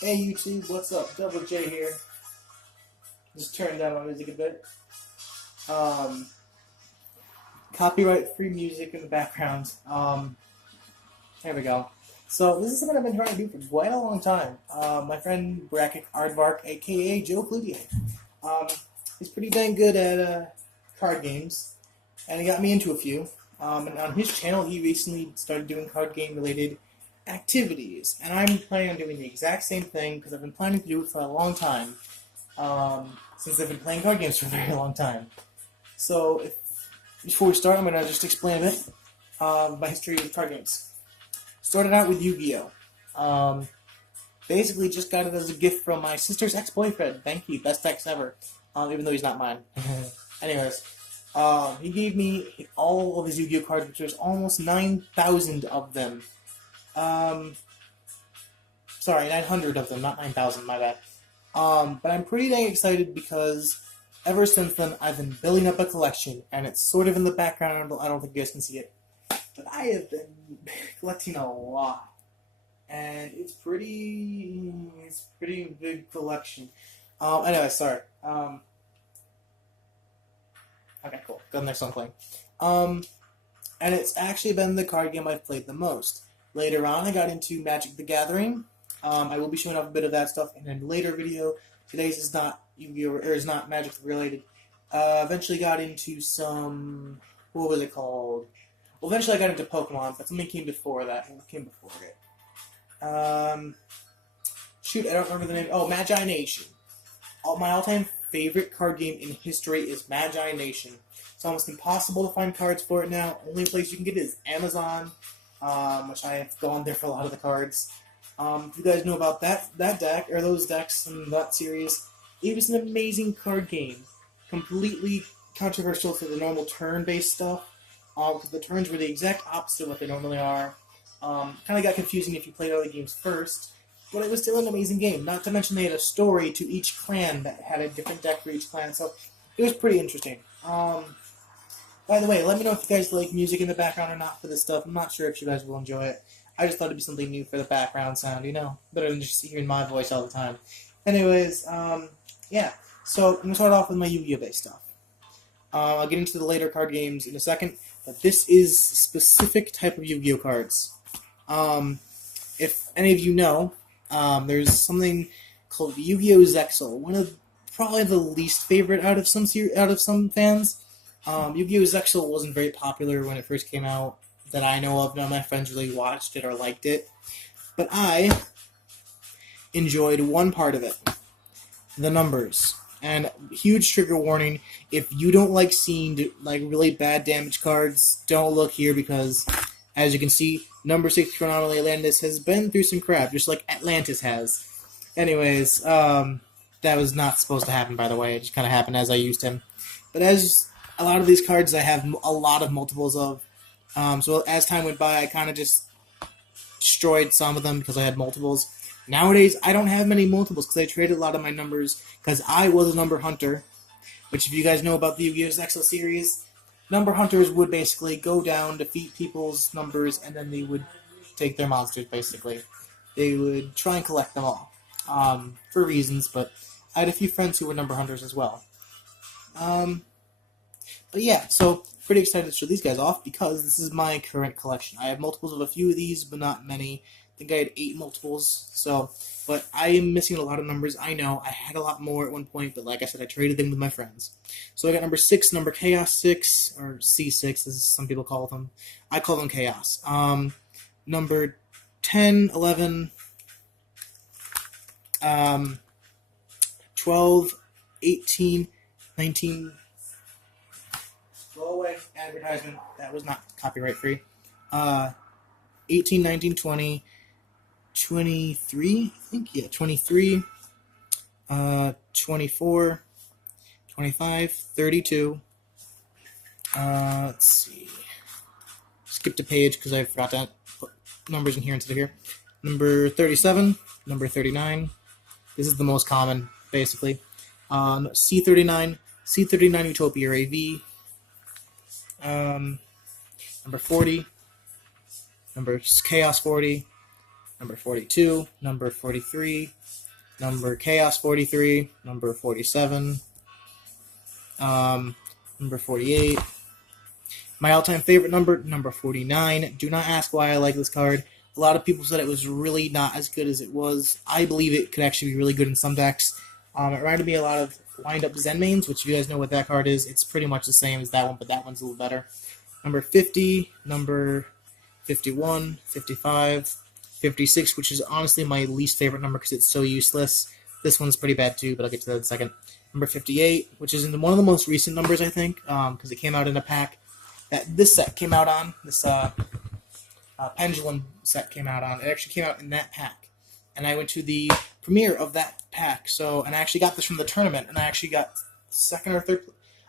Hey YouTube, what's up? Double J here. Just turn down my music a bit. Um, Copyright free music in the background. There we go. So this is something I've been trying to do for quite a long time. My friend Bracket Aardvark, aka Joe Cloutier, um, he's pretty dang good at card games, and he got me into a few. And on his channel, he recently started doing card game related activities, and I'm planning on doing the exact same thing because I've been planning to do it for a long time. Since I've been playing card games for a very long time. So, before we start, I'm going to just explain a bit my history with card games. Started out with Yu-Gi-Oh! Basically, just got it as a gift from my sister's ex-boyfriend. Thank you, best ex ever. Even though he's not mine. Anyways, he gave me all of his Yu-Gi-Oh! Cards, which was almost 9,000 of them. Sorry, 900 of them, not 9,000, my bad. But I'm pretty dang excited because ever since then I've been building up a collection, and it's sort of in the background. I don't think you guys can see it, but I have been collecting a lot, and it's pretty big collection. Anyway, sorry. Okay, cool. Got the next one playing. And it's actually been the card game I've played the most. Later on, I got into Magic the Gathering. I will be showing off a bit of that stuff in a later video. Today's is not Yu-Gi-Oh! Or is not Magic related. Eventually got into some... What was it called? Well, eventually I got into Pokemon, but something came before that. What came before it? Shoot, I don't remember the name. Oh, Magi Nation. My all-time favorite card game in history is Magi Nation. It's almost impossible to find cards for it now. Only place you can get it is Amazon, which I have gone there for a lot of the cards. If you guys know about that deck, or those decks and that series, it was an amazing card game. Completely controversial for the normal turn-based stuff, because the turns were the exact opposite of what they normally are. Kind of got confusing if you played other games first, but it was still an amazing game. Not to mention they had a story to each clan that had a different deck for each clan, so it was pretty interesting. By the way, let me know if you guys like music in the background or not for this stuff. I'm not sure if you guys will enjoy it. I just thought it'd be something new for the background sound, you know? Better than just hearing my voice all the time. Anyways, yeah. So, I'm going to start off with my Yu-Gi-Oh! Based stuff. I'll get into the later card games in a second, but this is a specific type of Yu-Gi-Oh! Cards. If any of you know, there's something called Yu-Gi-Oh! Zexal, one of probably the least favorite out of some fans. Yu-Gi-Oh! Zexal wasn't very popular when it first came out, that I know of. None of my friends really watched it or liked it. But I enjoyed one part of it. The numbers. And huge trigger warning, if you don't like seeing really bad damage cards, don't look here because, as you can see, number 6 Chronomaly Atlantis has been through some crap, just like Atlantis has. Anyways, that was not supposed to happen, by the way. It just kind of happened as I used him. But as a lot of these cards I have a lot of multiples of, so as time went by, I kind of just destroyed some of them because I had multiples. Nowadays, I don't have many multiples because I traded a lot of my numbers because I was a number hunter, which if you guys know about the Yu-Gi-Oh! Zexal series, number hunters would basically go down, defeat people's numbers, and then they would take their monsters, basically. They would try and collect them all, for reasons, but I had a few friends who were number hunters as well. But yeah, so pretty excited to show these guys off because this is my current collection. I have multiples of a few of these, but not many. I think I had 8 multiples. So, but I am missing a lot of numbers. I know I had a lot more at one point, but like I said, I traded them with my friends. So I got number 6, number Chaos 6, or C6, as some people call them. I call them Chaos. Number 10, 11, 12, 18, 19. Go away, advertisement. That was not copyright free. 18, 19, 20, 23, I think. Yeah, 23, 24, 25, 32. Let's see. Skipped a page because I forgot to put numbers in here instead of here. Number 37, number 39. This is the most common, basically. C39, C39 Utopia AV. Number 40, number Chaos 40, number 42, number 43, number Chaos 43, number 47, number 48. My all-time favorite number, number 49. Do not ask why I like this card. A lot of people said it was really not as good as it was. I believe it could actually be really good in some decks. It reminded me a lot of Wind-Up Zenmaines, which if you guys know what that card is, it's pretty much the same as that one, but that one's a little better. Number 50, number 51, 55, 56, which is honestly my least favorite number because it's so useless. This one's pretty bad too, but I'll get to that in a second. Number 58, which is one of the most recent numbers, I think, because it came out in a pack that this set came out on. This Pendulum set came out on. It actually came out in that pack. And I went to the premiere of that pack. And I actually got this from the tournament, and I actually got second or third.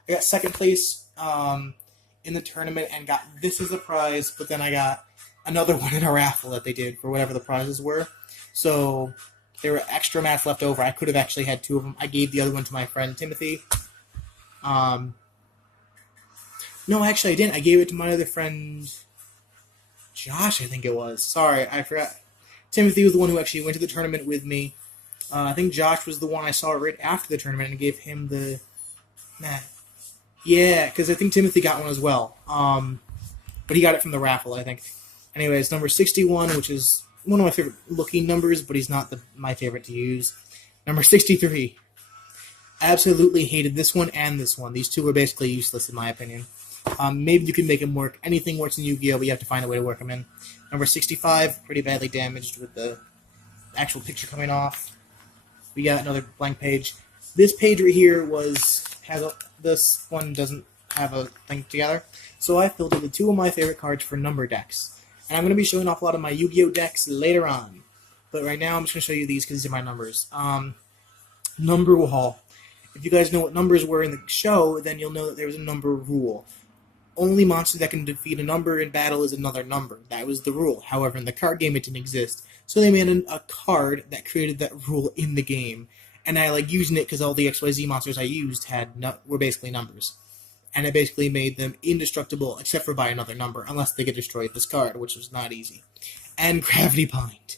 I got second place in the tournament and got this as a prize, but then I got another one in a raffle that they did for whatever the prizes were. So there were extra mats left over. I could have actually had two of them. I gave the other one to my friend Timothy. No, actually I didn't. I gave it to my other friend Josh, I think it was. Sorry, I forgot. Timothy was the one who actually went to the tournament with me. I think Josh was the one I saw right after the tournament and gave him the mat. Yeah, because I think Timothy got one as well. But he got it from the raffle, I think. Anyways, number 61, which is one of my favorite looking numbers, but he's not my favorite to use. Number 63. Absolutely hated this one and this one. These two were basically useless in my opinion. Maybe you can make them work. Anything works in Yu-Gi-Oh, but you have to find a way to work them in. Number 65, pretty badly damaged with the actual picture coming off. We got another blank page. This page right here this one doesn't have a thing together. So I filled it with two of my favorite cards for number decks. And I'm going to be showing off a lot of my Yu-Gi-Oh decks later on. But right now I'm just going to show you these because these are my numbers. Number wall. If you guys know what numbers were in the show, then you'll know that there was a number rule. Only monster that can defeat a number in battle is another number. That was the rule. However, in the card game, it didn't exist. So they made a card that created that rule in the game. And I like using it because all the XYZ monsters I used were basically numbers. And it basically made them indestructible except for by another number, unless they could destroy this card, which was not easy. And Gravity Bind.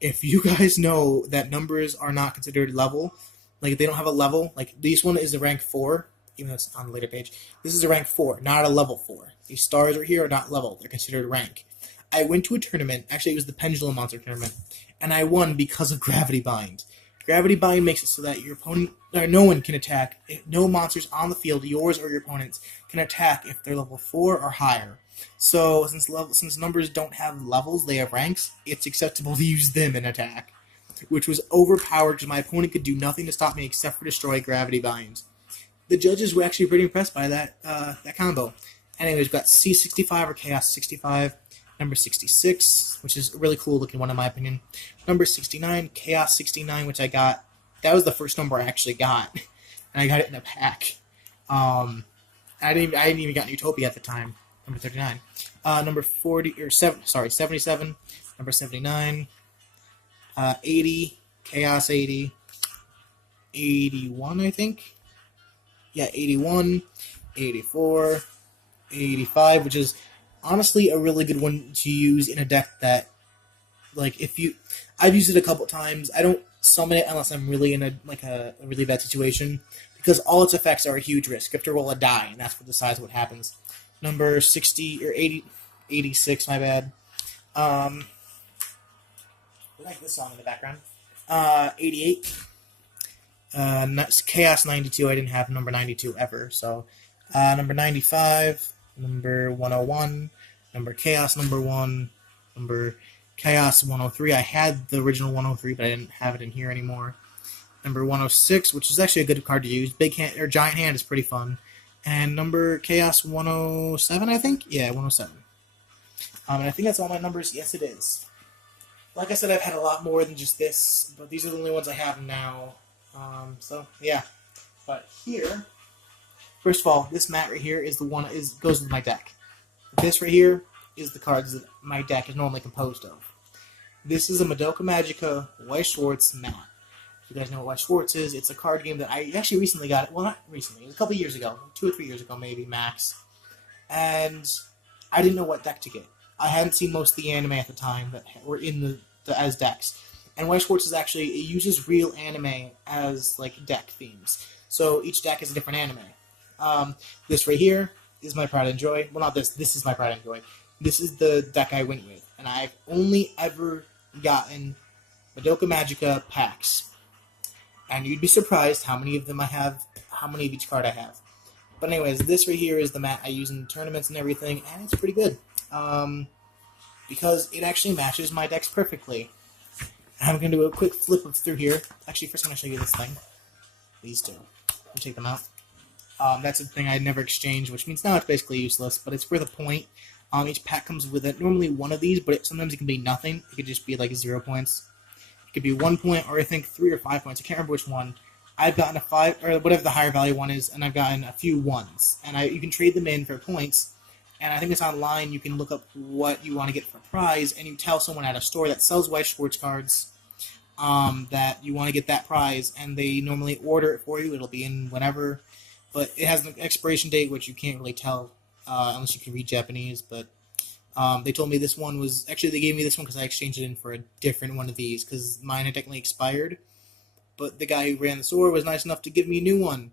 If you guys know that numbers are not considered level, like they don't have a level, like this one is a rank 4, even though it's on the later page. This is a rank 4, not a level 4. These stars right here are not level, they're considered rank. I went to a tournament, actually it was the Pendulum Monster Tournament, and I won because of Gravity Bind. Gravity Bind makes it so that your opponent, or no one can attack, no monsters on the field, yours or your opponent's, can attack if they're level 4 or higher. So since numbers don't have levels, they have ranks, it's acceptable to use them in attack. Which was overpowered because my opponent could do nothing to stop me except for destroy Gravity Bind. The judges were actually pretty impressed by that combo. Anyways, we've got C65 or Chaos 65, number 66, which is a really cool looking one in my opinion. Number 69, Chaos 69, which I got. That was the first number I actually got, and I got it in a pack. I didn't even got Utopia at the time. Number 39, number 77, number 79. 80, Chaos 80, 81, I think. Yeah, 81, 84, 85, which is honestly a really good one to use in a deck that, like, I've used it a couple times. I don't summon it unless I'm really in a really bad situation, because all its effects are a huge risk. You have to roll a die, and that's what decides what happens. Number 60, or 80, 86, my bad. I like this song in the background. 88. Chaos 92. I didn't have number 92 ever. So, number 95. Number 101. Number Chaos number 1. Number Chaos 103. I had the original 103, but I didn't have it in here anymore. Number 106, which is actually a good card to use. Big hand or Giant Hand is pretty fun. And number Chaos 107, I think. Yeah, 107. And I think that's all my numbers. Yes, it is. Like I said, I've had a lot more than just this, but these are the only ones I have now. So, yeah. But here, first of all, this mat right here is the one goes with my deck. This right here is the cards that my deck is normally composed of. This is a Madoka Magica Weiss Scwarz mat. If you guys know what Weiss Scwarz is, it's a card game that I actually recently got. Well, not recently. It was a couple years ago. 2 or 3 years ago, maybe, max. And I didn't know what deck to get. I hadn't seen most of the anime at the time that were in the as decks. And Weiss Scwarz is actually, it uses real anime as like deck themes. So each deck is a different anime. This right here is my pride and joy. Well, not this. This is my pride and joy. This is the deck I went with, and I've only ever gotten Madoka Magica packs. And you'd be surprised how many of them I have, how many of each card I have. But anyways, this right here is the mat I use in tournaments and everything, and it's pretty good. Because it actually matches my decks perfectly. I'm going to do a quick flip through here. Actually, first I'm going to show you this thing. These two. I'll take them out. That's a thing I never exchange, which means now it's basically useless, but it's worth a point. Each pack comes with it. Normally one of these, but sometimes it can be nothing. It could just be like 0 points. It could be 1 point, or I think 3 or 5 points. I can't remember which one. I've gotten a 5, or whatever the higher value one is, and I've gotten a few 1s. And you can trade them in for points. And I think it's online. You can look up what you want to get for a prize, and you tell someone at a store that sells Weiss Scwarz cards that you want to get that prize, and they normally order it for you. It'll be in whenever, but it has an expiration date, which you can't really tell unless you can read Japanese. But they told me this one was, actually they gave me this one because I exchanged it in for a different one of these, because mine had technically expired. But the guy who ran the store was nice enough to give me a new one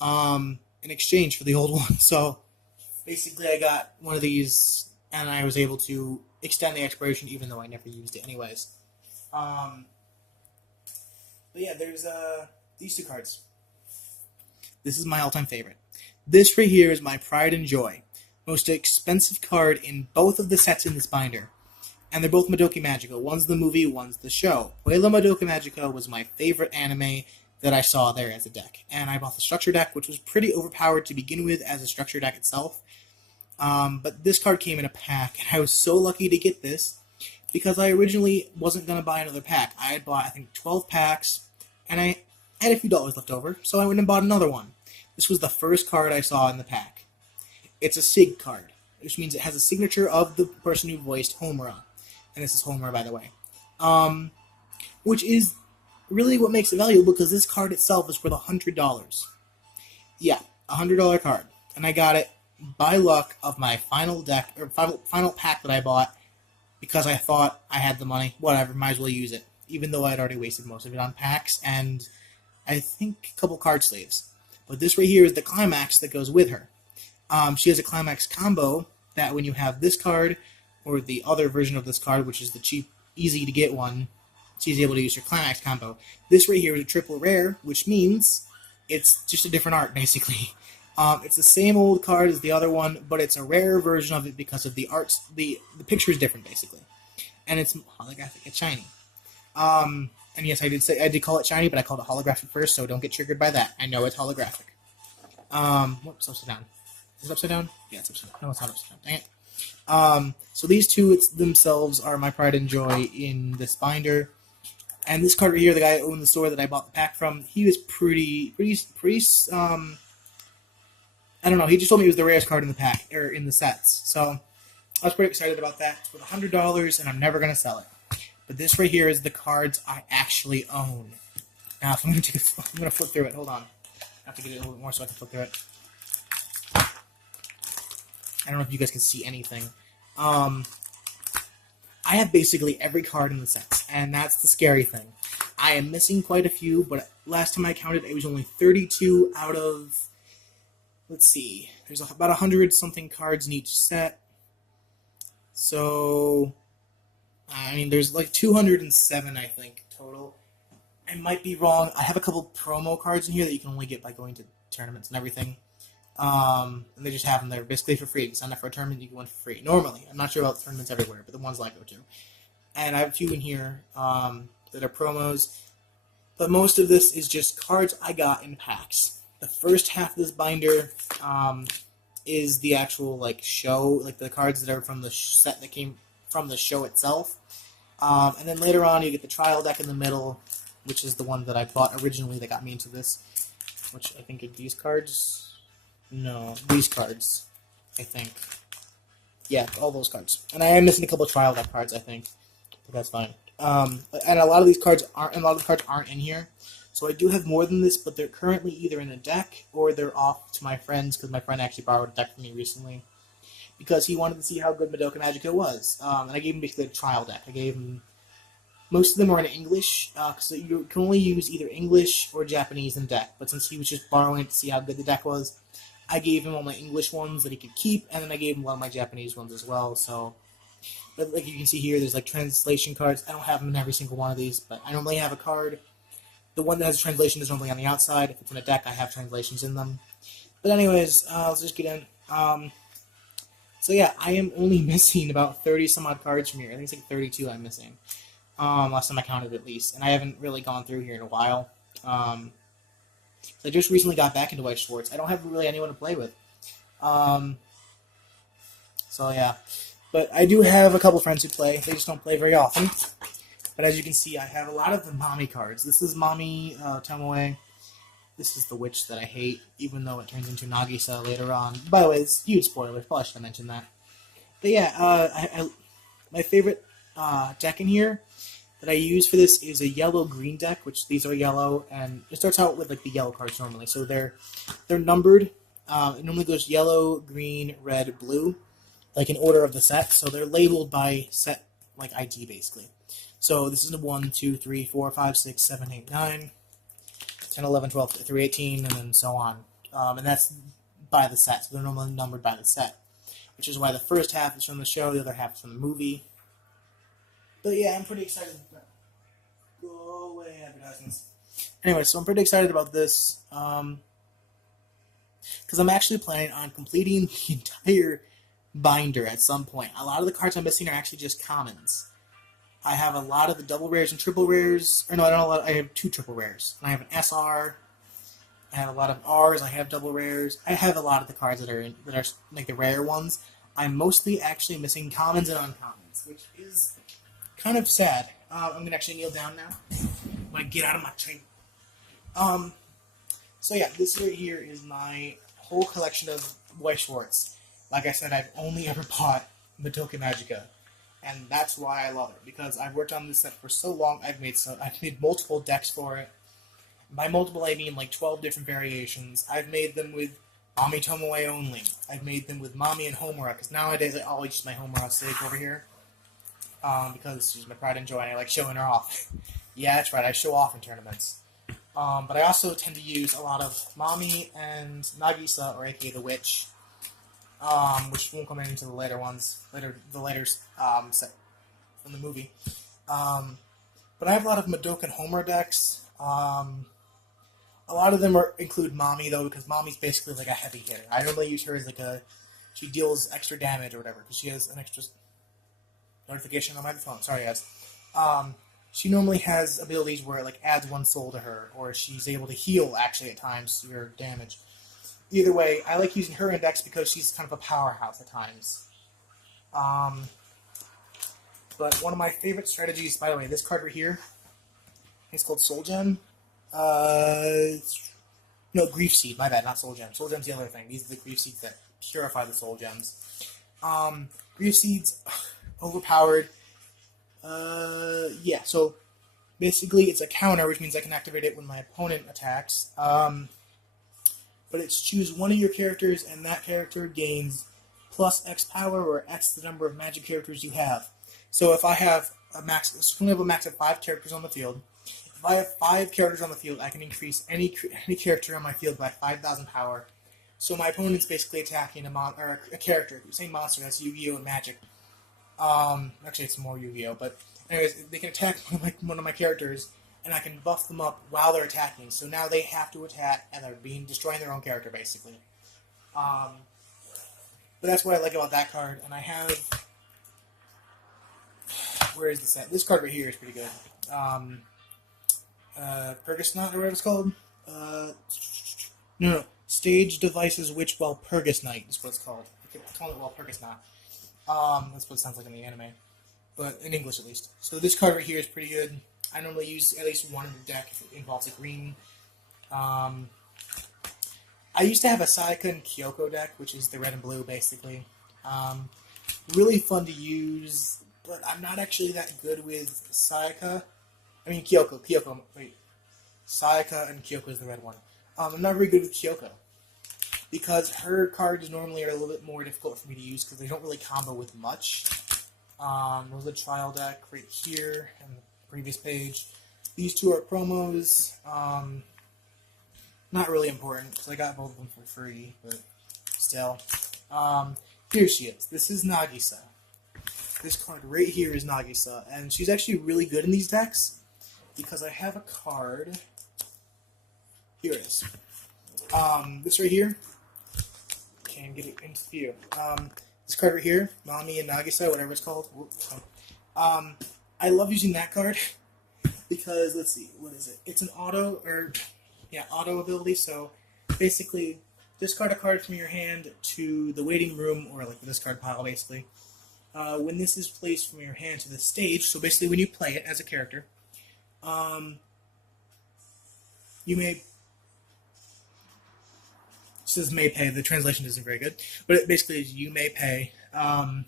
in exchange for the old one. So basically I got one of these, and I was able to extend the expiration even though I never used it anyways. But yeah, there's these two cards. This is my all-time favorite. This right here is my pride and joy. Most expensive card in both of the sets in this binder. And they're both Madoka Magica. One's the movie, one's the show. Puella Madoka Magica was my favorite anime that I saw there as a deck. And I bought the structure deck, which was pretty overpowered to begin with as a structure deck itself. But this card came in a pack, and I was so lucky to get this because I originally wasn't going to buy another pack. I had bought, I think, 12 packs, and I had a few dollars left over, so I went and bought another one. This was the first card I saw in the pack. It's a SIG card, which means it has a signature of the person who voiced Homura. And this is Homura, by the way. Which is really what makes it valuable, because this card itself is worth $100. Yeah, $100 card. And I got it by luck of my final deck, or final pack that I bought, because I thought I had the money. Whatever, might as well use it. Even though I had already wasted most of it on packs, and I think a couple card sleeves. But this right here is the climax that goes with her. She has a climax combo that when you have this card, or the other version of this card, which is the cheap, easy to get one, she's able to use her climax combo. This right here is a triple rare, which means it's just a different art, basically. It's the same old card as the other one, but it's a rarer version of it because of the arts. The picture is different, basically, and it's holographic. It's shiny. And yes, I did call it shiny, but I called it holographic first, so don't get triggered by that. I know it's holographic. Whoops, upside down. Is it upside down? Yeah, it's upside down. No, it's not upside down. Dang it. So these two themselves are my pride and joy in this binder. And this card right here, the guy who owned the store that I bought the pack from, he was pretty, I don't know, he just told me it was the rarest card in the pack, or in the sets. So I was pretty excited about that. It's worth $100, and I'm never going to sell it. But this right here is the cards I actually own. Now, if I'm going to flip through it. Hold on. I have to get it a little bit more so I can flip through it. I don't know if you guys can see anything. I have basically every card in the sets, and that's the scary thing. I am missing quite a few, but last time I counted, it was only 32 out of, let's see, there's about 100-something cards in each set. So, I mean, there's like 207, I think, total. I might be wrong. I have a couple promo cards in here that you can only get by going to tournaments and everything. And they just have them there basically for free. You sign up for a tournament, you can win for free. Normally. I'm not sure about tournaments everywhere, but the ones I go to. And I have a few in here that are promos. But most of this is just cards I got in packs. The first half of this binder is the actual like show, like the cards that are from the set that came from the show itself. And then later on you get the trial deck in the middle, which is the one that I bought originally that got me into this. Which I think are these cards. No, these cards, I think. Yeah, all those cards. And I am missing a couple of trial deck cards, I think. But that's fine. And a lot of these cards aren't, and a lot of the cards aren't in here. So I do have more than this, but they're currently either in a deck or they're off to my friends, because my friend actually borrowed a deck from me recently. Because he wanted to see how good Madoka Magica was. And I gave him basically a trial deck. I gave him Most of them are in English, because you can only use either English or Japanese in deck. But since he was just borrowing it to see how good the deck was, I gave him all my English ones that he could keep, and then I gave him one of my Japanese ones as well. So, but like you can see here, there's like translation cards. I don't have them in every single one of these, but I normally have a card. The one that has a translation is normally on the outside. If it's in a deck, I have translations in them. But anyways, let's just get in. So yeah, I am only missing about 30 some odd cards from here. I think it's like 32 I'm missing. Last time I counted at least. And I haven't really gone through here in a while. So I just recently got back into Weiss Scwarz. I don't have really anyone to play with. So yeah. But I do have a couple friends who play. They just don't play very often. But as you can see, I have a lot of the Mommy cards. This is Mommy Tomoe. This is the witch that I hate, even though it turns into Nagisa later on. By the way, it's huge spoilers. Probably should have mentioned that. But yeah, my favorite deck in here that I use for this is a yellow-green deck, which these are yellow, and it starts out with like the yellow cards normally. So they're numbered. It normally goes yellow, green, red, blue, like in order of the set. So they're labeled by set like ID basically. So this is a 1, 2, 3, 4, 5, 6, 7, 8, 9, 10, 11, 12, through 18, and then so on. And that's by the set, so they're normally numbered by the set. Which is why the first half is from the show, the other half is from the movie. But yeah, I'm pretty excited. Go away, advertisements. Anyway, so I'm pretty excited about this. Because I'm actually planning on completing the entire binder at some point. A lot of the cards I'm missing are actually just commons. I have a lot of the double rares and triple rares. Or no, I don't. I have 2 triple rares. I have an SR. I have a lot of Rs. I have double rares. I have a lot of the cards that are like the rare ones. I'm mostly actually missing commons and uncommons, which is kind of sad. I'm gonna actually kneel down now. I'm gonna get out of my train. So yeah, this right here is my whole collection of Weiss Scwarz. Like I said, I've only ever bought Madoka Magica. And that's why I love it, because I've worked on this set for so long. I've made multiple decks for it. By multiple, I mean like 12 different variations. I've made them with Mommy Tomoe only. I've made them with Mommy and Homura, because nowadays I always use my Homura stake over here. Because she's my pride and joy, and I like showing her off. Yeah, that's right, I show off in tournaments. But I also tend to use a lot of Mommy and Nagisa, or aka the Witch. Which won't come into the later ones, set from the movie. But I have a lot of Madoka and Homura decks. A lot of them include Mommy, though, because Mommy's basically like a heavy hitter. I normally use her as like she deals extra damage or whatever, because she has an extra notification on my phone. Sorry, guys. She normally has abilities where it like adds 1 soul to her, or she's able to heal actually at times your damage. Either way, I like using her index because she's kind of a powerhouse at times. But one of my favorite strategies, by the way, this card right here, it's called Soul Gem. No, Grief Seed, my bad, not Soul Gem. Soul Gem's the other thing. These are the Grief Seeds that purify the Soul Gems. Grief Seeds, overpowered. Yeah, so basically it's a counter, which means I can activate it when my opponent attacks. But it's choose one of your characters, and that character gains plus X power, or X the number of magic characters you have. So if I have a max of 5 characters on the field, if I have 5 characters on the field, I can increase any character on my field by 5,000 power. So my opponent's basically attacking a character, the same monster as Yu-Gi-Oh! And Magic. Actually, it's more Yu-Gi-Oh! But anyways, they can attack one of my characters, and I can buff them up while they're attacking. So now they have to attack, and they're destroying their own character, basically. But that's what I like about that card. And I have... Where is the set? This card right here is pretty good. Purgasnot, or whatever it's called? No. Stage Devices Witch While Purgasnight is what it's called. I call it While Purgasnot. That's what it sounds like in the anime. But in English, at least. So this card right here is pretty good. I normally use at least one in the deck if it involves a green. I used to have a Sayaka and Kyoko deck, which is the red and blue, basically. Really fun to use, but I'm not actually that good with Sayaka. I mean, Kyoko. Sayaka and Kyoko is the red one. I'm not very good with Kyoko, because her cards normally are a little bit more difficult for me to use, because they don't really combo with much. There's a trial deck right here, and previous page. These two are promos. Not really important because I got both of them for free, but still. Here she is. This is Nagisa. This card right here is Nagisa, and she's actually really good in these decks because I have a card. Here it is. This right here. Can't get it into view. This card right here, Mami and Nagisa, whatever it's called. I love using that card because, let's see, what is it? It's an auto ability. So basically, discard a card from your hand to the waiting room, or like the discard pile, basically. When this is placed from your hand to the stage, so basically when you play it as a character, you may... It says may pay. The translation isn't very good, but it basically is you may pay. And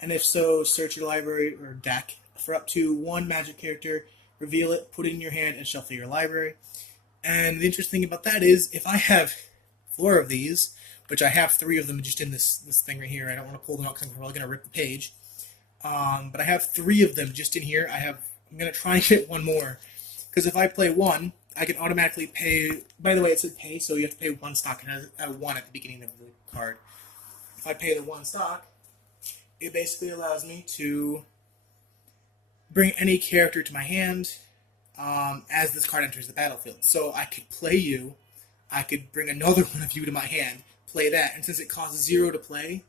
if so, search your library or deck for up to one magic character, reveal it, put it in your hand, and shuffle your library. And the interesting thing about that is, if I have 4 of these, which I have 3 of them just in this thing right here, I don't want to pull them out because I'm probably going to rip the page. But I have 3 of them just in here. I'm going to try and get 1 more, because if I play 1, I can automatically pay. By the way, it said pay, so you have to pay 1 stock, and it has a 1 at the beginning of the card. If I pay the 1 stock, it basically allows me to bring any character to my hand as this card enters the battlefield. So I could play you, I could bring another one of you to my hand, play that, and since it costs 0 to play,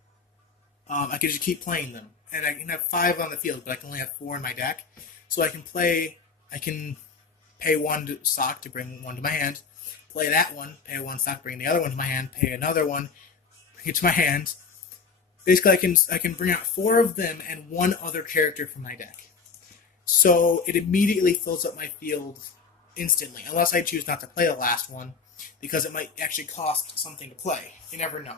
I could just keep playing them. And I can have 5 on the field, but I can only have 4 in my deck. So I can pay 1 stock to bring 1 to my hand, play that one, pay 1 stock, bring the other one to my hand, pay another one, bring it to my hand. Basically, I can bring out 4 of them and 1 other character from my deck. So it immediately fills up my field instantly, unless I choose not to play the last one, because it might actually cost something to play. You never know.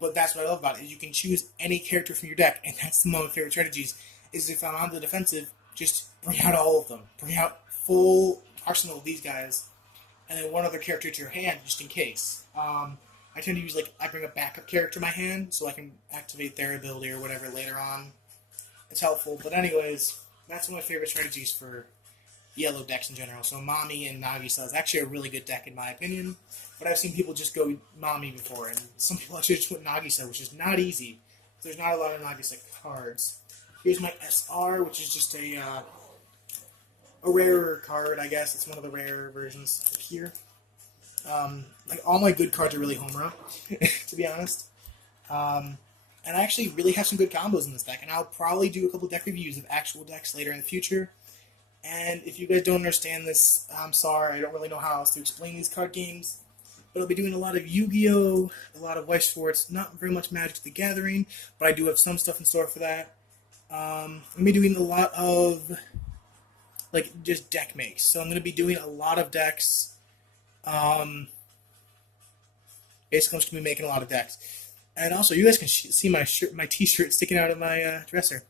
But that's what I love about it, is you can choose any character from your deck, and that's one of my favorite strategies, is if I'm on the defensive, just bring out all of them. Bring out full arsenal of these guys, and then 1 other character to your hand, just in case. I tend to use, I bring a backup character to my hand, so I can activate their ability or whatever later on. It's helpful, but anyways, that's one of my favorite strategies for yellow decks in general. So Mami and Nagisa is actually a really good deck in my opinion, but I've seen people just go Mami before, and some people actually just went Nagisa, which is not easy. There's not a lot of Nagisa cards. Here's my SR, which is just a rarer card, I guess. It's one of the rarer versions here. All my good cards are really home run, to be honest. And I actually really have some good combos in this deck, and I'll probably do a couple deck reviews of actual decks later in the future. And if you guys don't understand this, I'm sorry, I don't really know how else to explain these card games. But I'll be doing a lot of Yu-Gi-Oh!, a lot of Weiss Scwarz, not very much Magic the Gathering, but I do have some stuff in store for that. I'm going to be doing a lot of, just deck makes. So I'm going to be doing a lot of decks. Basically, I'm just going to be making a lot of decks. And also, you guys can see my t-shirt sticking out of my dresser.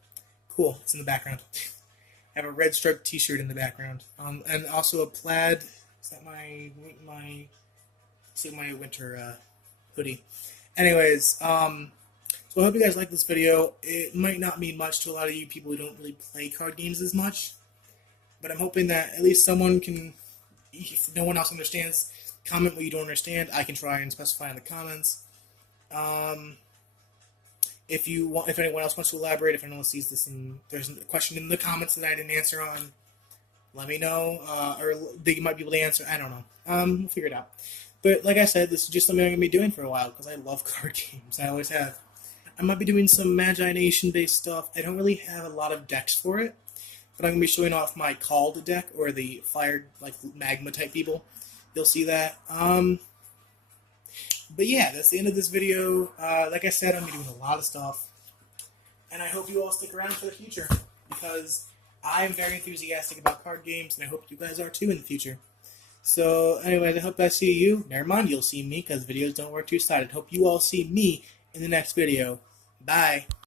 Cool, it's in the background. I have a red striped t-shirt in the background. And also a plaid. Is that my winter hoodie? Anyways, so I hope you guys like this video. It might not mean much to a lot of you people who don't really play card games as much, but I'm hoping that at least someone can, if no one else understands, comment what you don't understand. I can try and specify in the comments. If anyone else wants to elaborate, if anyone sees this and there's a question in the comments that I didn't answer on, let me know, or they might be able to answer. I don't know. We'll figure it out. But like I said, this is just something I'm going to be doing for a while because I love card games. I always have. I might be doing some Magica based stuff. I don't really have a lot of decks for it, but I'm going to be showing off my called deck, or the fired, magma type people. You'll see that. But yeah, that's the end of this video. Like I said, I'm going to be doing a lot of stuff. And I hope you all stick around for the future, because I'm very enthusiastic about card games, and I hope you guys are too in the future. So, anyways, I hope I see you. Never mind, you'll see me, because videos don't work two-sided. Hope you all see me in the next video. Bye.